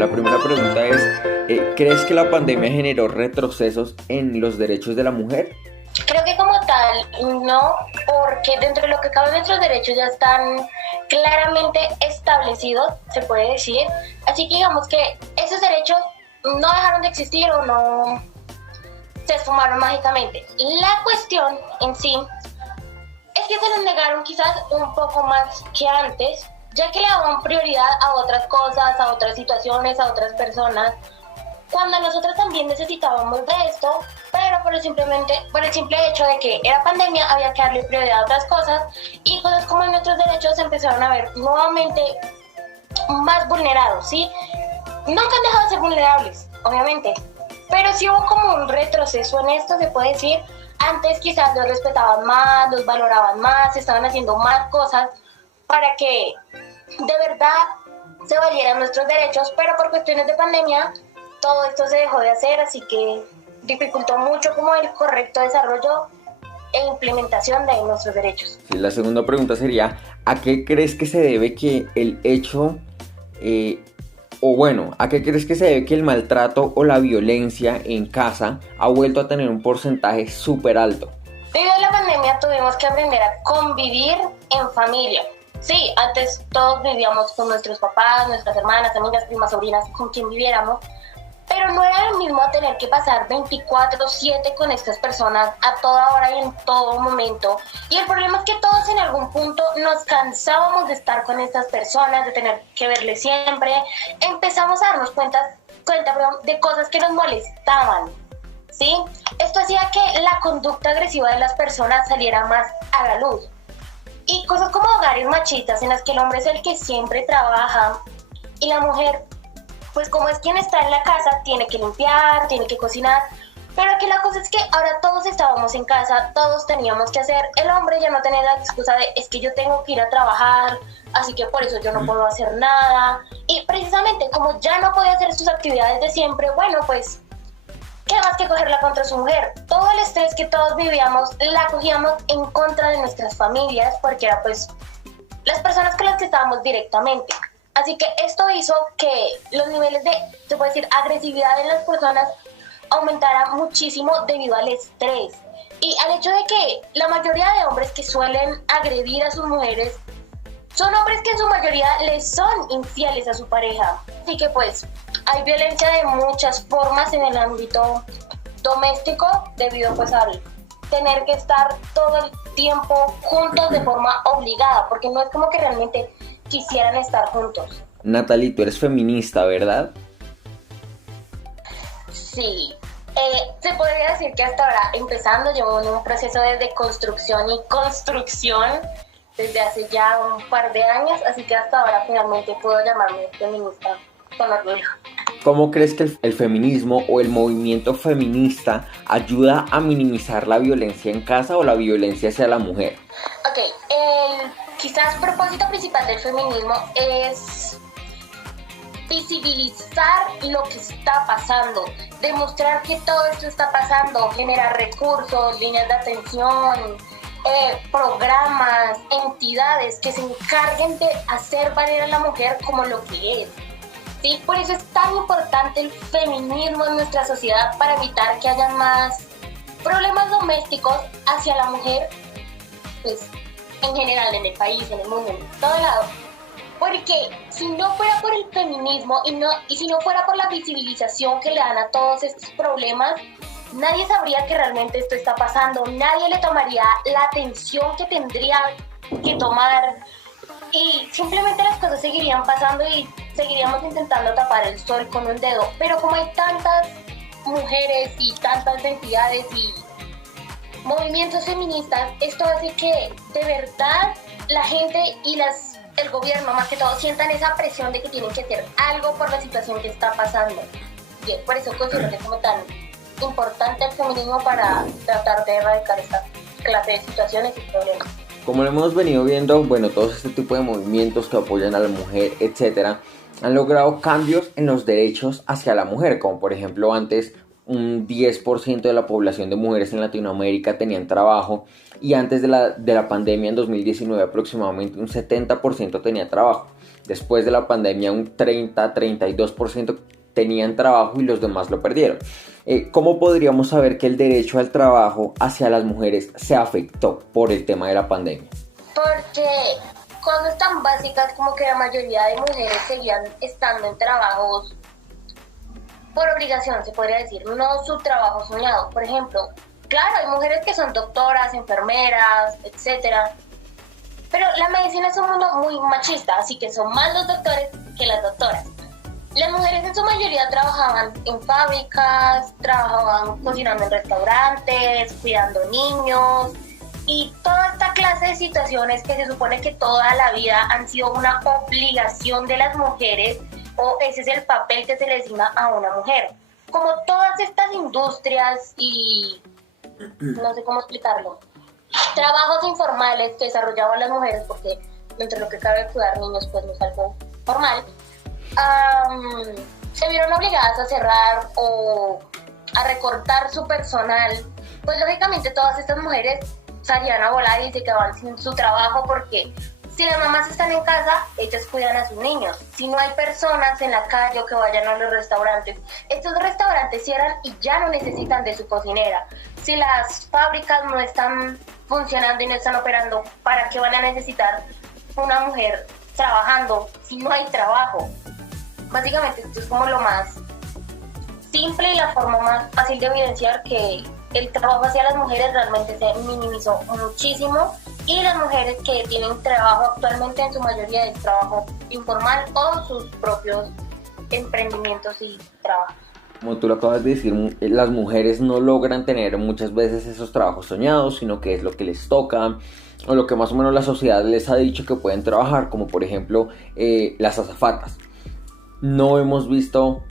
La primera pregunta es, ¿crees que la pandemia generó retrocesos en los derechos de la mujer? Creo que como tal, no, porque dentro de lo que cabe nuestros derechos ya están claramente establecidos, se puede decir. Así que digamos que esos derechos no dejaron de existir o no se esfumaron mágicamente. La cuestión en sí es que se nos negaron quizás un poco más que antes, ya que le daban prioridad a otras cosas, a otras situaciones, a otras personas, cuando nosotros también necesitábamos de esto, pero por el simple hecho de que era pandemia había que darle prioridad a otras cosas y cosas como nuestros derechos se empezaron a ver nuevamente más vulnerados, ¿sí? Nunca han dejado de ser vulnerables, obviamente, pero sí hubo como un retroceso en esto, se puede decir. Antes quizás los respetaban más, los valoraban más, estaban haciendo más cosas para que de verdad se valieran nuestros derechos, pero por cuestiones de pandemia todo esto se dejó de hacer, así que dificultó mucho como el correcto desarrollo e implementación de nuestros derechos. Sí, la segunda pregunta sería, ¿a qué crees que se debe que el hecho, ¿a qué crees que se debe que el maltrato o la violencia en casa ha vuelto a tener un porcentaje súper alto? Debido a la pandemia tuvimos que aprender a convivir en familia. Sí, antes todos vivíamos con nuestros papás, nuestras hermanas, amigas, primas, sobrinas, con quien viviéramos, pero no era lo mismo tener que pasar 24/7 con estas personas a toda hora y en todo momento. Y el problema es que todos en algún punto nos cansábamos de estar con estas personas, de tener que verles siempre. Empezamos a darnos cuenta de cosas que nos molestaban, ¿sí? Esto hacía que la conducta agresiva de las personas saliera más a la luz. Y cosas como hogares machistas en las que el hombre es el que siempre trabaja y la mujer, pues como es quien está en la casa, tiene que limpiar, tiene que cocinar. Pero aquí la cosa es que ahora todos estábamos en casa, todos teníamos que hacer. El hombre ya no tenía la excusa de es que yo tengo que ir a trabajar, así que por eso yo no puedo hacer nada. Y precisamente como ya no podía hacer sus actividades de siempre, bueno, pues ¿qué más que cogerla contra su mujer? Todo el estrés que todos vivíamos la cogíamos en contra de nuestras familias, porque era pues las personas con las que estábamos directamente. Así que esto hizo que los niveles de, se puede decir, agresividad en las personas aumentara muchísimo debido al estrés. Y al hecho de que la mayoría de hombres que suelen agredir a sus mujeres son hombres que en su mayoría les son infieles a su pareja. Así que pues hay violencia de muchas formas en el ámbito doméstico debido pues al tener que estar todo el tiempo juntos de forma obligada, porque no es como que realmente quisieran estar juntos. Natalie, tú eres feminista, ¿verdad? Sí, se podría decir que hasta ahora, empezando, llevo en un proceso de deconstrucción y construcción desde hace ya un par de años, así que hasta ahora finalmente puedo llamarme feminista con orgullo. ¿Cómo crees que el feminismo o el movimiento feminista ayuda a minimizar la violencia en casa o la violencia hacia la mujer? Ok, el quizás propósito principal del feminismo es visibilizar lo que está pasando, demostrar que todo esto está pasando, generar recursos, líneas de atención, programas, entidades que se encarguen de hacer valer a la mujer como lo que es. ¿Sí? Por eso es tan importante el feminismo en nuestra sociedad, para evitar que haya más problemas domésticos hacia la mujer, pues en general, en el país, en el mundo, en todo lado. Porque si no fuera por el feminismo y si no fuera por la visibilización que le dan a todos estos problemas, nadie sabría que realmente esto está pasando, nadie le tomaría la atención que tendría que tomar y simplemente las cosas seguirían pasando y seguiríamos intentando tapar el sol con un dedo. Pero como hay tantas mujeres y tantas entidades y movimientos feministas, esto hace que de verdad la gente y el gobierno más que todo sientan esa presión de que tienen que hacer algo por la situación que está pasando. Y por eso considero que es como tan importante el feminismo para tratar de erradicar esta clase de situaciones y problemas. Como lo hemos venido viendo, todos este tipo de movimientos que apoyan a la mujer, etcétera, han logrado cambios en los derechos hacia la mujer, como por ejemplo antes un 10% de la población de mujeres en Latinoamérica tenían trabajo, y antes de la pandemia en 2019 aproximadamente un 70% tenía trabajo. Después de la pandemia un 30-32% tenían trabajo y los demás lo perdieron. ¿Cómo podríamos saber que el derecho al trabajo hacia las mujeres se afectó por el tema de la pandemia? Porque cosas tan básicas como que la mayoría de mujeres seguían estando en trabajos por obligación, se podría decir, no su trabajo soñado. Por ejemplo, claro, hay mujeres que son doctoras, enfermeras, etcétera, pero la medicina es un mundo muy machista, así que son más los doctores que las doctoras. Las mujeres en su mayoría trabajaban en fábricas, trabajaban cocinando en restaurantes, cuidando niños y toda esta clase de situaciones que se supone que toda la vida han sido una obligación de las mujeres, o ese es el papel que se le asigna a una mujer. Como todas estas industrias y no sé cómo explicarlo, trabajos informales que desarrollaban las mujeres, porque dentro de lo que cabe cuidar niños pues no es algo formal, se vieron obligadas a cerrar o a recortar su personal, pues lógicamente todas estas mujeres salían a volar y se quedaban sin su trabajo, porque si las mamás están en casa, ellas cuidan a sus niños. Si no hay personas en la calle o que vayan a los restaurantes, estos restaurantes cierran y ya no necesitan de su cocinera. Si las fábricas no están funcionando y no están operando, ¿para qué van a necesitar una mujer trabajando si no hay trabajo? Básicamente esto es como lo más simple y la forma más fácil de evidenciar que el trabajo hacia las mujeres realmente se minimizó muchísimo, y las mujeres que tienen trabajo actualmente en su mayoría es trabajo informal o sus propios emprendimientos y trabajos. Como tú lo acabas de decir, las mujeres no logran tener muchas veces esos trabajos soñados, sino que es lo que les toca o lo que más o menos la sociedad les ha dicho que pueden trabajar, como por ejemplo las azafatas. No hemos visto,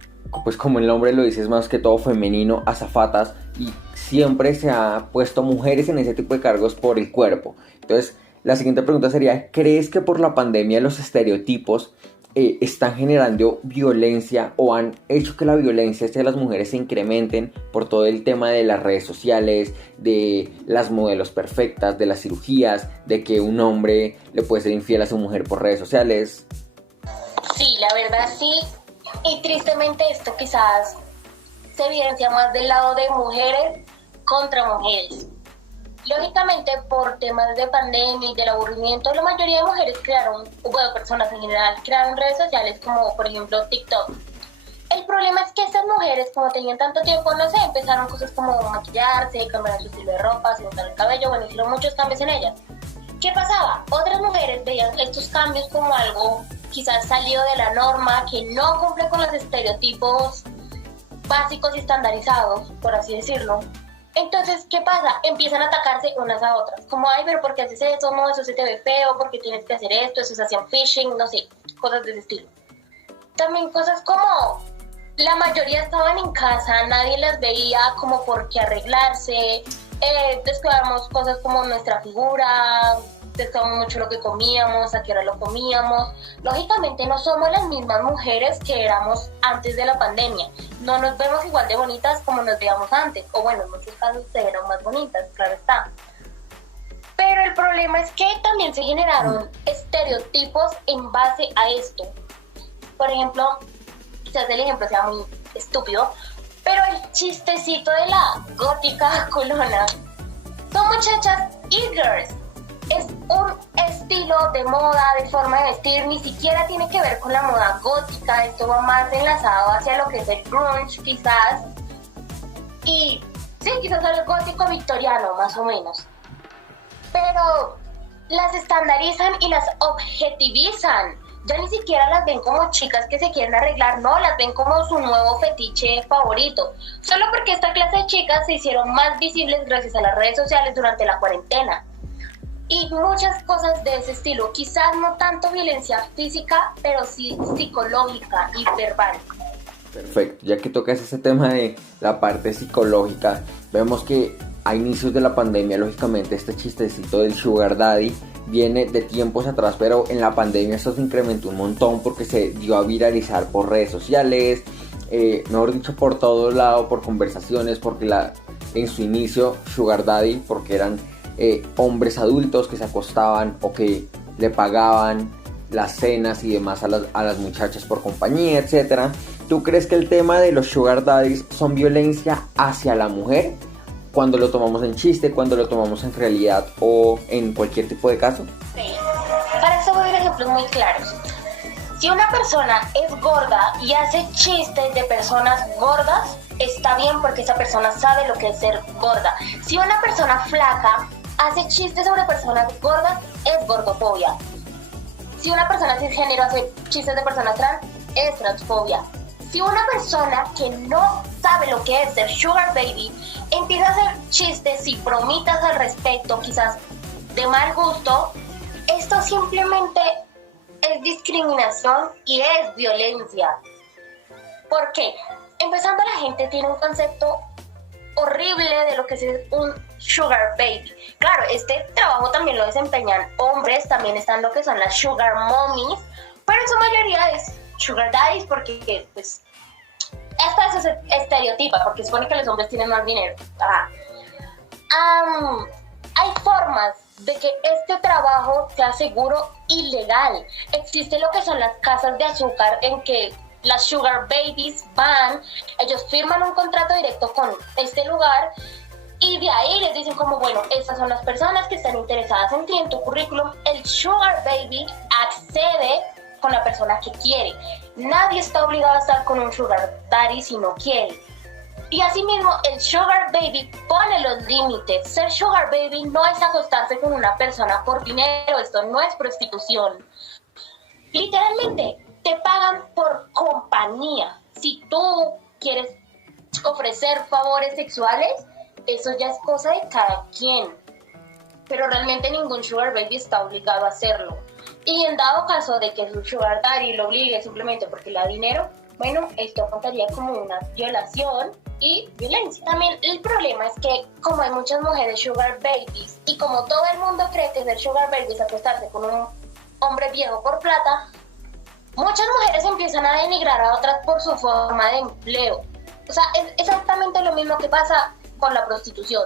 pues como el nombre lo dice, es más que todo femenino, azafatas, y siempre se ha puesto mujeres en ese tipo de cargos por el cuerpo. Entonces, la siguiente pregunta sería, ¿crees que por la pandemia los estereotipos están generando violencia o han hecho que la violencia hacia las mujeres se incrementen por todo el tema de las redes sociales, de las modelos perfectas, de las cirugías, de que un hombre le puede ser infiel a su mujer por redes sociales? Sí, la verdad sí, y tristemente esto quizás se evidencia más del lado de mujeres contra mujeres. Lógicamente, por temas de pandemia y del aburrimiento, la mayoría de mujeres personas en general, crearon redes sociales como, por ejemplo, TikTok. El problema es que estas mujeres, como tenían tanto tiempo, no sé, empezaron cosas como maquillarse, cambiar su estilo de ropa, se cortar el cabello, bueno, hicieron muchos cambios en ellas. ¿Qué pasaba? Otras mujeres veían estos cambios como algo quizás salido de la norma, que no cumple con los estereotipos básicos y estandarizados, por así decirlo. Entonces, ¿qué pasa? Empiezan a atacarse unas a otras. Como, ay, pero ¿por qué haces eso? No, eso se te ve feo, ¿por qué tienes que hacer esto? Eso se hacían phishing, no sé, cosas de ese estilo. También cosas como, la mayoría estaban en casa, nadie las veía como por qué arreglarse, descuidamos cosas como nuestra figura, descuidamos mucho lo que comíamos, a qué hora lo comíamos. Lógicamente no somos las mismas mujeres que éramos antes de la pandemia. No nos vemos igual de bonitas como nos veíamos antes, o bueno, en muchos casos se vieron más bonitas, claro está. Pero el problema es que también se generaron estereotipos en base a esto. Por ejemplo, quizás el ejemplo sea muy estúpido, pero el chistecito de la gótica culona. Son muchachas e-girls. Es un estilo de moda, de forma de vestir, ni siquiera tiene que ver con la moda gótica, esto va más enlazado hacia lo que es el grunge quizás, y sí, quizás el gótico victoriano más o menos, pero las estandarizan y las objetivizan, ya ni siquiera las ven como chicas que se quieren arreglar, no, las ven como su nuevo fetiche favorito, solo porque esta clase de chicas se hicieron más visibles gracias a las redes sociales durante la cuarentena. Y muchas cosas de ese estilo, quizás no tanto violencia física, pero sí psicológica y verbal. Perfecto, ya que tocas ese tema de la parte psicológica, vemos que a inicios de la pandemia, lógicamente, este chistecito del sugar daddy viene de tiempos atrás, pero en la pandemia esto se incrementó un montón porque se dio a viralizar por redes sociales, mejor dicho, por todo lado, por conversaciones, porque en su inicio Sugar Daddy, porque eran hombres adultos que se acostaban o que le pagaban las cenas y demás a las muchachas por compañía, etcétera. ¿Tú crees que el tema de los Sugar Daddies son violencia hacia la mujer? Cuando lo tomamos en chiste, cuando lo tomamos en realidad o en cualquier tipo de caso. Sí. Para eso voy a dar ejemplos muy claros. Si una persona es gorda y hace chistes de personas gordas, está bien porque esa persona sabe lo que es ser gorda. Si una persona flaca hace chistes sobre personas gordas, es gordofobia. Si una persona cisgénero hace chistes de personas trans, es transfobia. Si una persona que no sabe lo que es ser sugar baby empieza a hacer chistes y bromitas al respecto, quizás de mal gusto, esto simplemente es discriminación y es violencia. ¿Por qué? Empezando, la gente tiene un concepto horrible de lo que es un sugar baby. Claro, este trabajo también lo desempeñan hombres, también están lo que son las sugar mommies, pero en su mayoría es sugar daddies porque pues esta es estereotipa, porque supone que los hombres tienen más dinero. Hay formas de que este trabajo sea seguro y legal. Existe lo que son las casas de azúcar en que las sugar babies van, ellos firman un contrato directo con este lugar y de ahí les dicen como, bueno, estas son las personas que están interesadas en ti, en tu currículum. El sugar baby accede con la persona que quiere. Nadie está obligado a estar con un sugar daddy si no quiere. Y asimismo, el sugar baby pone los límites. Ser sugar baby no es acostarse con una persona por dinero, esto no es prostitución. Literalmente, te pagan por compañía. Si tú quieres ofrecer favores sexuales, eso ya es cosa de cada quien. Pero realmente ningún sugar baby está obligado a hacerlo. Y en dado caso de que su sugar daddy lo obligue simplemente porque le da dinero, bueno, esto contaría como una violación y violencia. También el problema es que como hay muchas mujeres sugar babies y como todo el mundo cree que ser sugar baby es acostarse con un hombre viejo por plata, muchas mujeres empiezan a denigrar a otras por su forma de empleo. O sea, es exactamente lo mismo que pasa con la prostitución.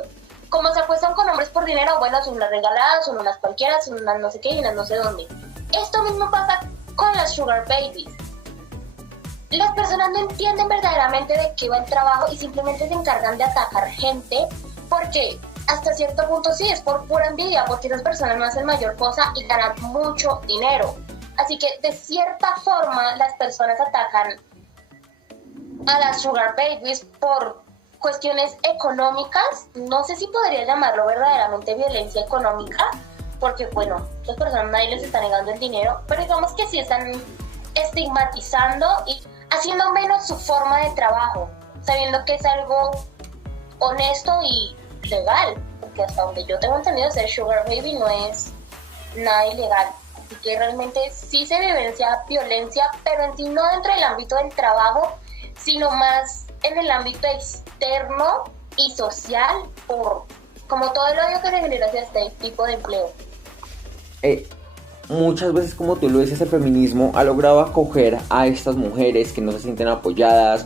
Como se acuestan con hombres por dinero, bueno, son unas regaladas, son unas cualquiera, son unas no sé qué y unas no sé dónde. Esto mismo pasa con las sugar babies. Las personas no entienden verdaderamente de qué va el trabajo y simplemente se encargan de atacar gente porque hasta cierto punto sí es por pura envidia, porque esas personas no hacen mayor cosa y ganan mucho dinero. Así que de cierta forma las personas atacan a las sugar babies por cuestiones económicas. No sé si podría llamarlo verdaderamente violencia económica, porque bueno, las personas nadie les está negando el dinero, pero digamos que sí están estigmatizando y haciendo menos su forma de trabajo, sabiendo que es algo honesto y legal, porque hasta donde yo tengo entendido ser sugar baby no es nada ilegal. Así que realmente sí se vivencia violencia, pero en sí no dentro del ámbito del trabajo, sino más en el ámbito externo y social, por como todo el odio que se genera hacia este tipo de empleo. Muchas veces, como tú lo dices, el feminismo ha logrado acoger a estas mujeres que no se sienten apoyadas,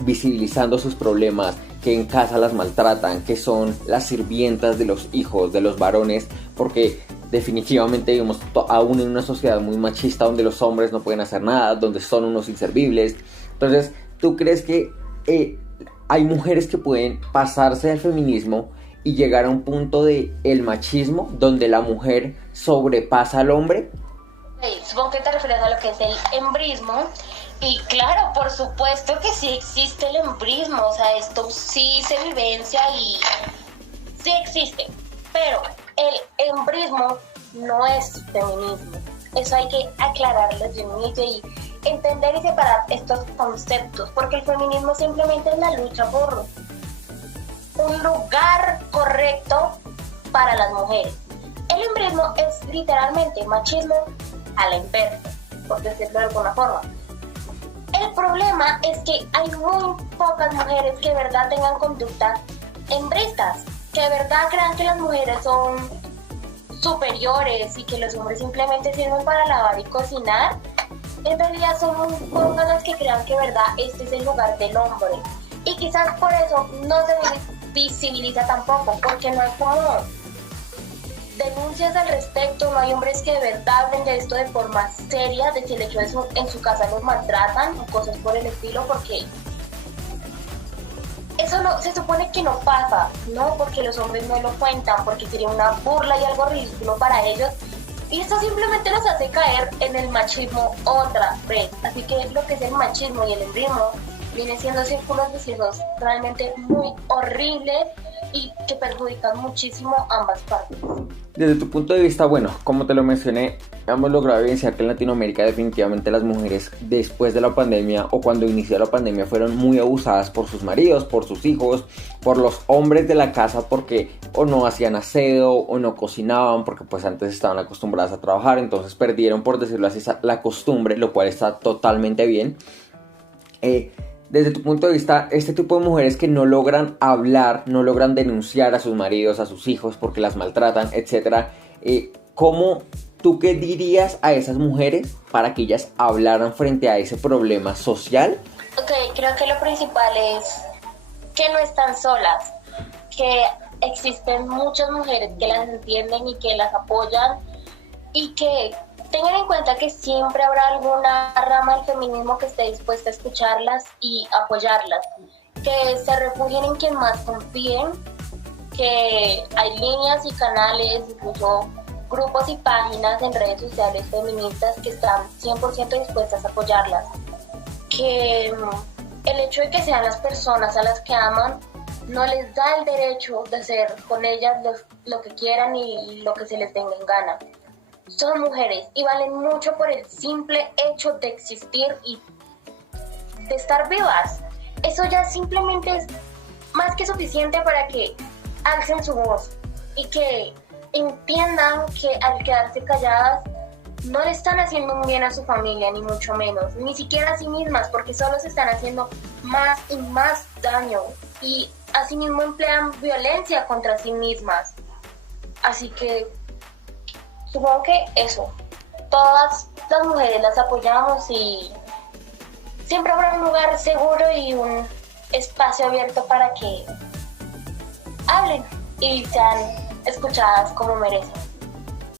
visibilizando sus problemas, que en casa las maltratan, que son las sirvientas de los hijos, de los varones, porque definitivamente vivimos aún en una sociedad muy machista donde los hombres no pueden hacer nada, donde son unos inservibles. Entonces, ¿tú crees que hay mujeres que pueden pasarse al feminismo y llegar a un punto de el machismo donde la mujer sobrepasa al hombre? Supongo que te refieres a lo que es el embrismo. Y claro, por supuesto que sí existe el embrismo, o sea, esto sí se vivencia y sí existe, pero el embrismo no es feminismo. Eso hay que aclararlo desde un inicio y entender y separar estos conceptos, porque el feminismo simplemente es la lucha por un lugar correcto para las mujeres. El embrismo es literalmente machismo a la inversa, por decirlo de alguna forma. El problema es que hay muy pocas mujeres que de verdad tengan conductas embristas, que de verdad crean que las mujeres son superiores y que los hombres simplemente sirven para lavar y cocinar. en realidad son muy pocas las que crean que verdad este es el lugar del hombre. Y quizás por eso no se visibiliza tampoco, porque no hay como denuncias al respecto, no hay hombres que de verdad hablen de esto de forma seria, de si el hecho de eso en su casa los maltratan o cosas por el estilo, porque eso no, se supone que no pasa, ¿no? Porque los hombres no lo cuentan, porque sería una burla y algo ridículo para ellos. Y esto simplemente los hace caer en el machismo otra vez. Así que lo que es el machismo y el embrismo viene siendo círculos viciosos realmente muy horribles y que perjudican muchísimo ambas partes. Desde tu punto de vista, bueno, como te lo mencioné, hemos logrado evidenciar que en Latinoamérica definitivamente las mujeres después de la pandemia o cuando inició la pandemia fueron muy abusadas por sus maridos, por sus hijos, por los hombres de la casa, porque o no hacían aseo o no cocinaban, porque pues antes estaban acostumbradas a trabajar, entonces perdieron, por decirlo así, la costumbre, lo cual está totalmente bien. Desde tu punto de vista, este tipo de mujeres que no logran hablar, no logran denunciar a sus maridos, a sus hijos porque las maltratan, etc. ¿Cómo tú qué dirías a esas mujeres para que ellas hablaran frente a ese problema social? Ok, creo que lo principal es que no están solas, que existen muchas mujeres que las entienden y que las apoyan y que tengan en cuenta que siempre habrá alguna rama del feminismo que esté dispuesta a escucharlas y apoyarlas, que se refugien en quien más confíen, que hay líneas y canales, incluso grupos y páginas en redes sociales feministas que están 100% dispuestas a apoyarlas, que el hecho de que sean las personas a las que aman no les da el derecho de hacer con ellas lo que quieran y lo que se les venga en gana. Son mujeres y valen mucho por el simple hecho de existir y de estar vivas. Eso ya simplemente es más que suficiente para que alcen su voz y que entiendan que al quedarse calladas no le están haciendo un bien a su familia, ni mucho menos, ni siquiera a sí mismas, porque solo se están haciendo más y más daño y asimismo emplean violencia contra sí mismas. Así que supongo que eso, todas las mujeres las apoyamos y siempre habrá un lugar seguro y un espacio abierto para que hablen y sean escuchadas como merecen.